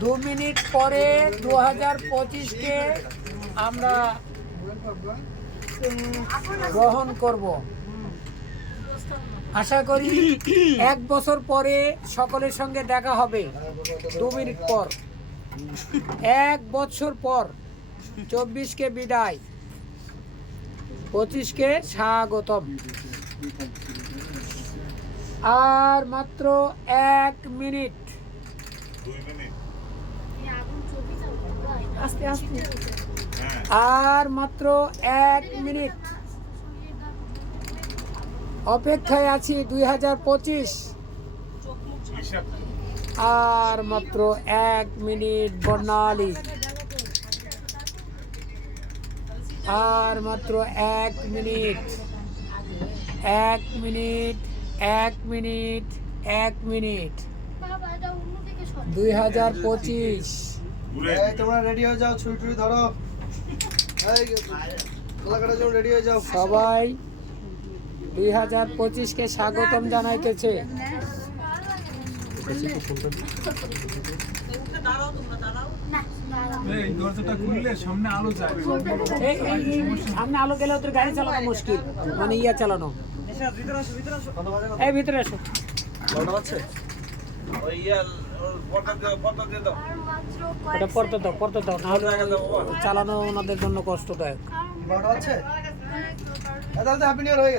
2 minute পরে 2025-কে আমরা গ্রহণ করব। আশা করি 1 বছর পরে সকলের সঙ্গে দেখা হবে। 2 মিনিট পর 1 বছর পর 24-কে বিদায়, 25-কে স্বাগতম। আর মাত্র 1 মিনিট। আস্তে আস্তে। আর মাত্র 1 মিনিট অপেক্ষায় আছি। 2025 আর মাত্র 1 মিনিট বর্ণালী। আর মাত্র 1 মিনিট। 1 মিনিট। 1 মিনিট। 1 মিনিট। 2025। তোমরা রেডি হয়ে যাও, ছুরি টুরি ধরো, রেডি হয়ে যাও সবাই। 2025-কে স্বাগতম জানাইতেছে। সামনে আলো গেলে ওদের গাড়ি চালানো মুশকিল, মানে ইয়া চালানো। এই ভিতরে আসো। ওটা পড়তে দাও, নাহলে চালানো ওনাদের জন্য কষ্টদায়ক। হ্যাপি নিউ ইয়ার হয়ে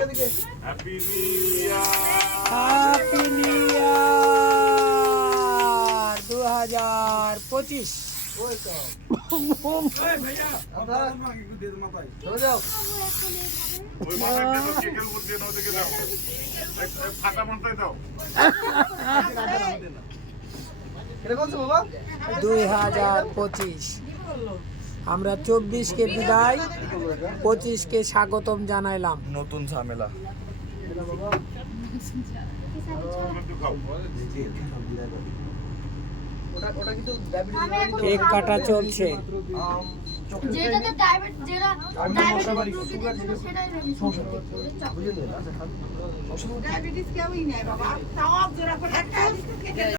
গেছে। Happy new year 2025। বাবা 2025 আমরা 24-কে বিদায়, 25-কে স্বাগতম জানাইলাম। নতুন ঝামেলা। কেক কাটা চলছে। যেটাতে ডায়াবেটিস কেউই নেই বাবা, তাও জোড়া করে